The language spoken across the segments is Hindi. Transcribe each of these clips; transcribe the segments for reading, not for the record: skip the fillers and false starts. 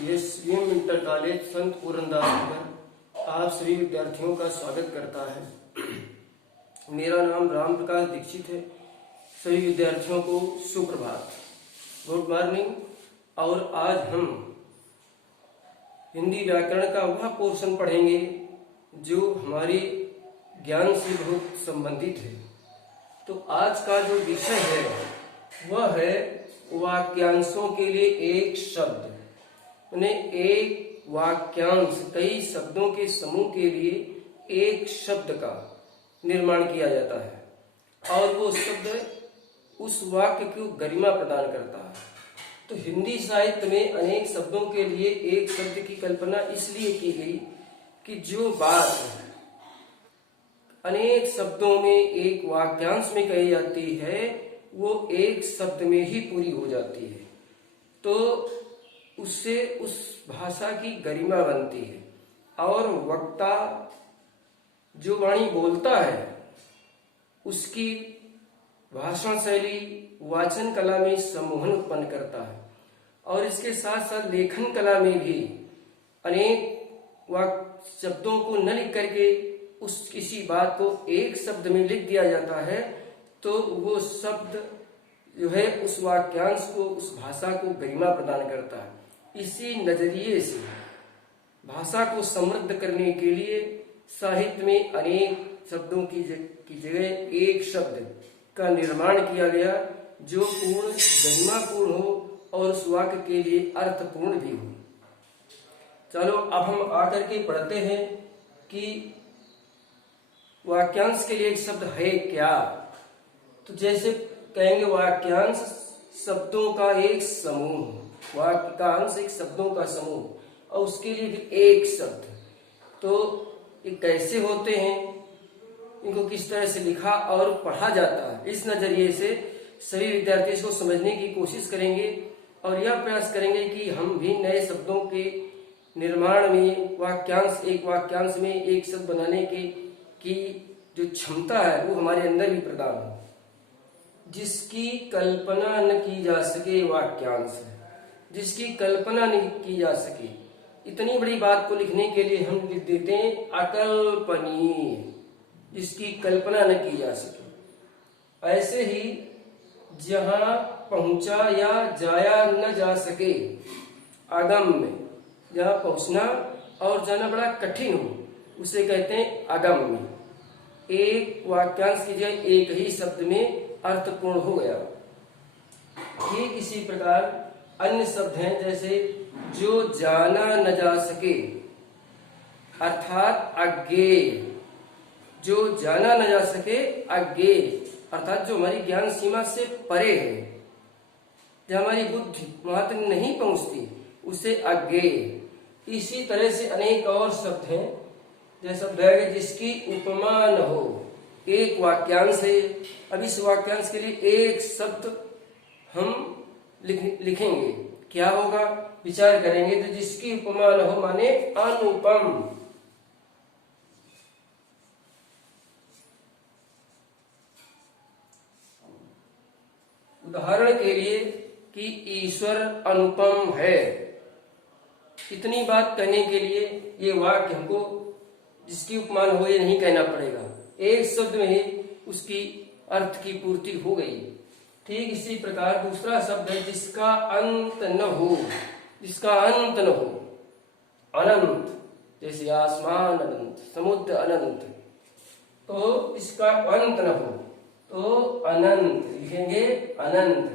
एसवीएम इंटर कॉलेज संत पूरनदास नगर आप सभी विद्यार्थियों का स्वागत करता है। मेरा नाम राम प्रकाश दीक्षित है। सभी विद्यार्थियों को सुप्रभात, गुड मॉर्निंग। और आज हम हिंदी व्याकरण का वह पोर्शन पढ़ेंगे जो हमारे ज्ञान से बहुत संबंधित है। तो आज का जो विषय है वह है वाक्यांशों के लिए एक शब्द। एक वाक्यांश कई शब्दों के समूह के लिए एक शब्द का निर्माण किया जाता है और वो शब्द उस वाक्य को गरिमा प्रदान करता है। तो हिंदी साहित्य में अनेक शब्दों के लिए एक शब्द की कल्पना इसलिए की गई कि जो बात अनेक शब्दों में एक वाक्यांश में कही जाती है वो एक शब्द में ही पूरी हो जाती है। तो उससे उस भाषा की गरिमा बनती है और वक्ता जो वाणी बोलता है उसकी भाषण शैली वाचन कला में सम्मोहन उत्पन्न करता है और इसके साथ साथ लेखन कला में भी अनेक शब्दों को न लिख करके उस किसी बात को एक शब्द में लिख दिया जाता है तो वो शब्द जो है उस वाक्यांश को, उस भाषा को गरिमा प्रदान करता है। इसी नजरिए से भाषा को समृद्ध करने के लिए साहित्य में अनेक शब्दों की जगह एक शब्द का निर्माण किया गया जो पूर्ण गरिमापूर्ण हो और उस वाक्य के लिए अर्थपूर्ण भी हो। चलो अब हम आकर के पढ़ते हैं कि वाक्यांश के लिए एक शब्द है क्या। तो जैसे कहेंगे वाक्यांश शब्दों का एक समूह, वाक्यांश एक शब्दों का समूह और उसके लिए भी एक शब्द। तो ये कैसे होते हैं, इनको किस तरह से लिखा और पढ़ा जाता है, इस नजरिए से सभी विद्यार्थी इसको समझने की कोशिश करेंगे और यह प्रयास करेंगे कि हम भी नए शब्दों के निर्माण में वाक्यांश, एक वाक्यांश में एक शब्द बनाने की जो क्षमता है वो हमारे अंदर भी प्रदान हो। जिसकी कल्पना न की जा सके वाक्यांश है, जिसकी कल्पना नहीं की जा सके। इतनी बड़ी बात को लिखने के लिए हम लिख देते हैं अकल्पनीय, जिसकी कल्पना न की जा सके। ऐसे ही जहां पहुंचा या जाया न जा सके, अगम्य, जहां पहुंचना और जाना बड़ा कठिन हो उसे कहते हैं अगम्य। एक वाक्यांश की जगह एक ही शब्द में अर्थपूर्ण हो गया। ठीक इसी प्रकार अन्य शब्द हैं जैसे जो जाना न जा सके अर्थात अज्ञेय, जो जाना न जा सके अज्ञेय अर्थात जो हमारी ज्ञान सीमा से परे है, जो हमारी बुद्धि वहां तक नहीं पहुंचती उसे अज्ञेय। इसी तरह से अनेक और शब्द हैं जैसे शब्द है जिसकी उपमा न हो, एक वाक्यांश है। अब इस वाक्यांश के लिए एक शब्द हम लिखेंगे, क्या होगा विचार करेंगे। तो जिसकी उपमा न हो माने अनुपम। उदाहरण के लिए कि ईश्वर अनुपम है, इतनी बात कहने के लिए ये वाक्य हमको जिसकी उपमा न हो ये नहीं कहना पड़ेगा, एक शब्द में ही उसकी अर्थ की पूर्ति हो गई। ठीक इसी प्रकार दूसरा शब्द है जिसका अंत न हो, जिसका अंत न हो, अनंत, जैसे आसमान अनंत, समुद्र अनंत, तो इसका अंत न हो तो अनंत लिखेंगे अनंत।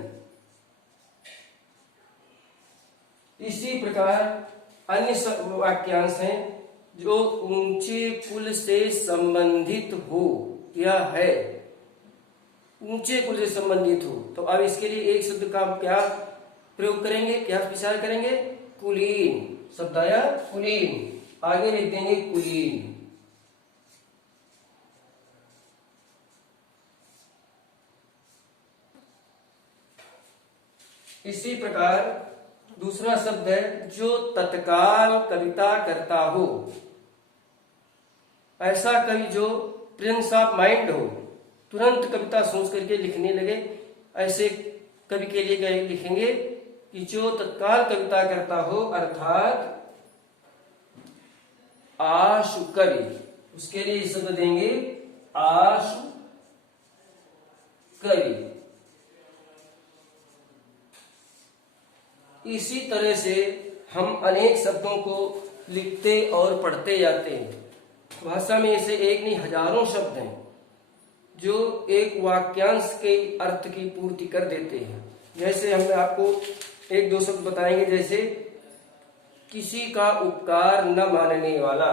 इसी प्रकार अन्य वाक्यांश हैं जो ऊंचे पुल से संबंधित हो या है, ऊंचे कुल से संबंधित हो। तो अब इसके लिए एक शब्द का क्या प्रयोग करेंगे, क्या विचार करेंगे, कुलीन। शब्द आया कुलीन, आगे लिख देंगे कुलीन। इसी प्रकार दूसरा शब्द है जो तत्काल कविता करता हो, ऐसा कवि जो प्रेजेंस ऑफ माइंड हो, तुरंत कविता सोच करके लिखने लगे, ऐसे कवि के लिए लिखेंगे कि जो तत्काल कविता करता हो, अर्थात आशु कवि, उसके लिए शब्द देंगे आशु कवि। इसी तरह से हम अनेक शब्दों को लिखते और पढ़ते जाते हैं। भाषा में ऐसे एक नहीं हजारों शब्द हैं जो एक वाक्यांश के अर्थ की पूर्ति कर देते हैं। जैसे हम आपको एक दो शब्द बताएंगे, जैसे किसी का उपकार न मानने वाला।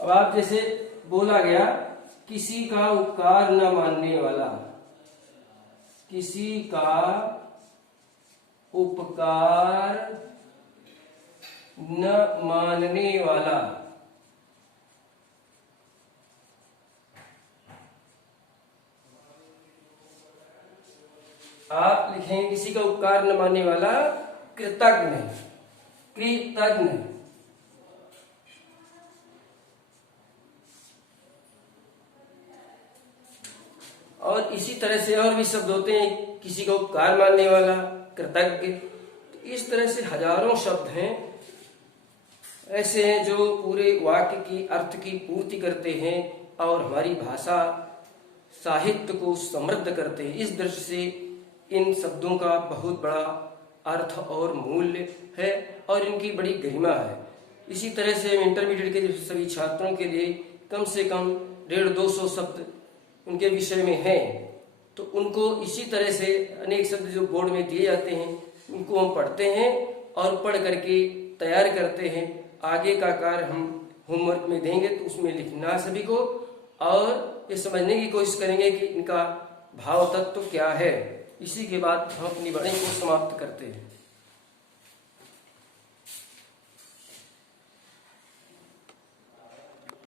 अब आप जैसे बोला गया किसी का उपकार न मानने वाला, किसी का उपकार न मानने वाला। आप लिखेंगे किसी का उपकार न मानने वाला कृतज्ञ, कृतज्ञ। और इसी तरह से और भी शब्द होते हैं, किसी का उपकार मानने वाला, कृतज्ञ। तो इस तरह से हजारों शब्द हैं ऐसे हैं जो पूरे वाक्य की अर्थ की पूर्ति करते हैं और हमारी भाषा साहित्य को समृद्ध करते हैं। इस दृष्टि से इन शब्दों का बहुत बड़ा अर्थ और मूल्य है और इनकी बड़ी गरिमा है। इसी तरह से इंटरमीडिएट के सभी छात्रों के लिए कम से कम 150-200 शब्द उनके विषय में हैं, तो उनको इसी तरह से अनेक शब्द जो बोर्ड में दिए जाते हैं उनको हम पढ़ते हैं और पढ़ करके तैयार करते हैं। आगे का कार्य हम होमवर्क में देंगे तो उसमें लिखना सभी को, और ये समझने की कोशिश करेंगे कि इनका भाव तत्व क्या है। इसी के बाद हम अपनी वाणी को समाप्त करते हैं।